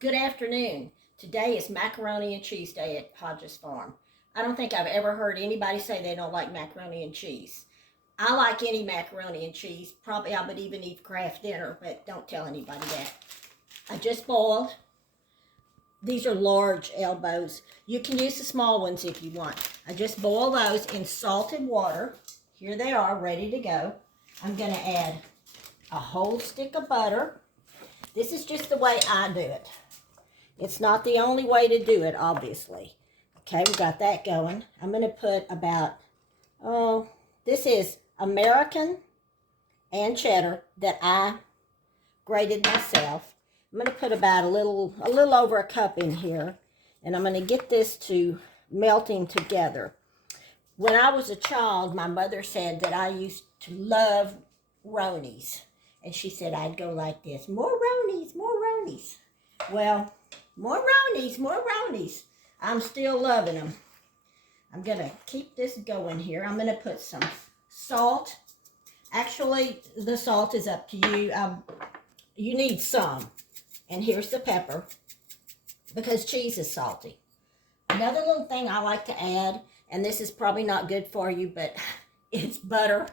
Good afternoon. Today is Macaroni and Cheese Day at Hodges Farm. I don't think I've ever heard anybody say they don't like macaroni and cheese. I like any macaroni and cheese. Probably I would even eat Kraft dinner, but don't tell anybody that. I just boiled. These are large elbows. You can use the small ones if you want. I just boiled those in salted water. Here they are, ready to go. I'm going to add a whole stick of butter. This is just the way I do it. It's not the only way to do it, obviously. Okay, we got that going. I'm going to put about, this is American and Cheddar that I grated myself. I'm going to put about a little over a cup in here. And I'm going to get this to melting together. When I was a child, my mother said that I used to love Ronies. And she said I'd go like this, more Ronies, more Ronies. Well, more Ronies, more Ronies. I'm still loving them. I'm going to keep this going here. I'm going to put some salt. Actually, the salt is up to you. You need some. And here's the pepper, because cheese is salty. Another little thing I like to add, and this is probably not good for you, but it's butter.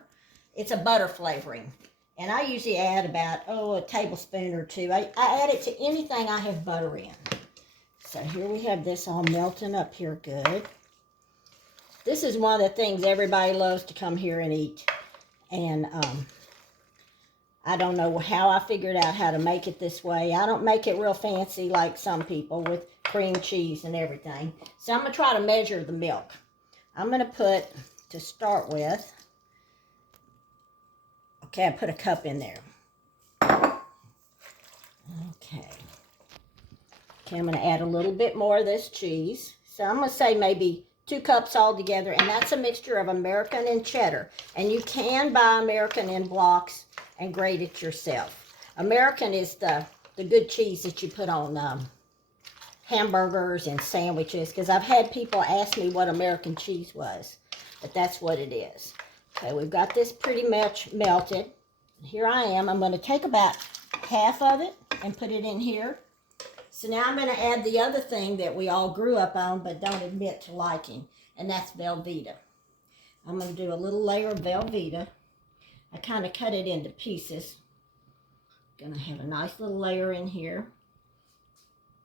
It's a butter flavoring. And I usually add about, a tablespoon or two. I add it to anything I have butter in. So here we have this all melting up here good. This is one of the things everybody loves to come here and eat. And I don't know how I figured out how to make it this way. I don't make it real fancy like some people with cream cheese and everything. So I'm going to try to measure the milk. I'm going to put, to start with, okay, I put a cup in there. Okay. Okay, I'm going to add a little bit more of this cheese. So I'm going to say maybe 2 cups all together, and that's a mixture of American and Cheddar. And you can buy American in blocks and grate it yourself. American is the good cheese that you put on hamburgers and sandwiches, because I've had people ask me what American cheese was, but that's what it is. Okay, we've got this pretty much melted. Here I am. I'm going to take about half of it and put it in here. So now I'm going to add the other thing that we all grew up on but don't admit to liking, and that's Velveeta. I'm going to do a little layer of Velveeta. I kind of cut it into pieces. Going to have a nice little layer in here,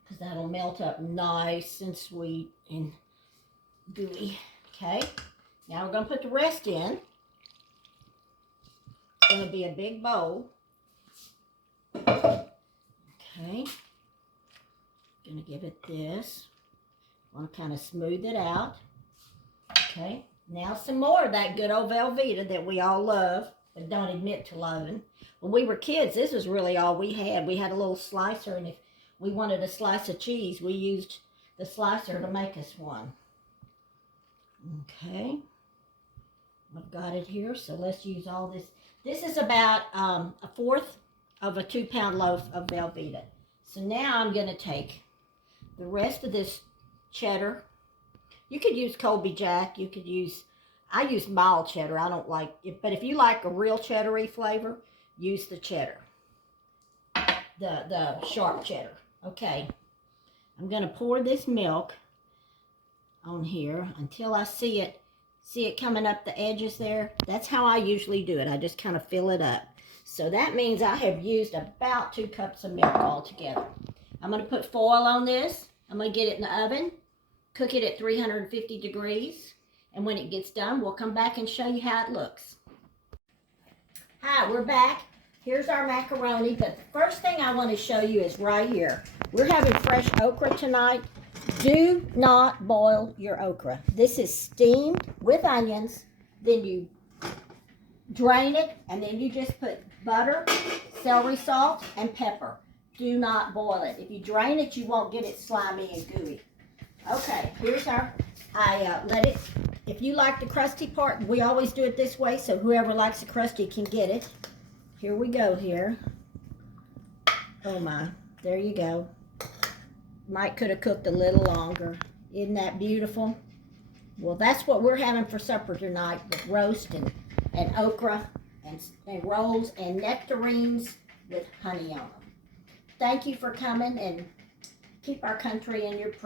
because that'll melt up nice and sweet and gooey. Okay, now we're going to put the rest in. It's going to be a big bowl. Okay. Going to give it this. I want to kind of smooth it out. Okay. Now some more of that good old Velveeta that we all love, but don't admit to loving. When we were kids, this was really all we had. We had a little slicer, and if we wanted a slice of cheese, we used the slicer to make us one. Okay. I've got it here, so let's use all this. This is about 1/4 of a 2-pound loaf of Velveeta. So now I'm going to take the rest of this cheddar. You could use Colby Jack. You could use, I use mild cheddar. I don't like it, but if you like a real cheddar-y flavor, use the cheddar. The sharp cheddar. Okay. I'm going to pour this milk on here until I see it coming up the edges there. That's how I usually do it. I just kind of fill it up. So that means I have used about 2 cups of milk altogether. I'm going to put foil on this. I'm going to get it in the oven, cook it at 350 degrees, and when it gets done, we'll come back and show you how it looks. Hi, we're back. Here's our macaroni, but the first thing I want to show you is right here. We're having fresh okra tonight. Do not boil your okra. This is steamed with onions, then you drain it, and then you just put butter, celery salt, and pepper. Do not boil it. If you drain it, you won't get it slimy and gooey. Okay, here's our, I let it, if you like the crusty part, we always do it this way, so whoever likes the crusty can get it. Here we go here. Oh my, there you go. Might could have cooked a little longer. Isn't that beautiful? Well, that's what we're having for supper tonight, with roast and okra and rolls and nectarines with honey on them. Thank you for coming, and keep our country in your prayers.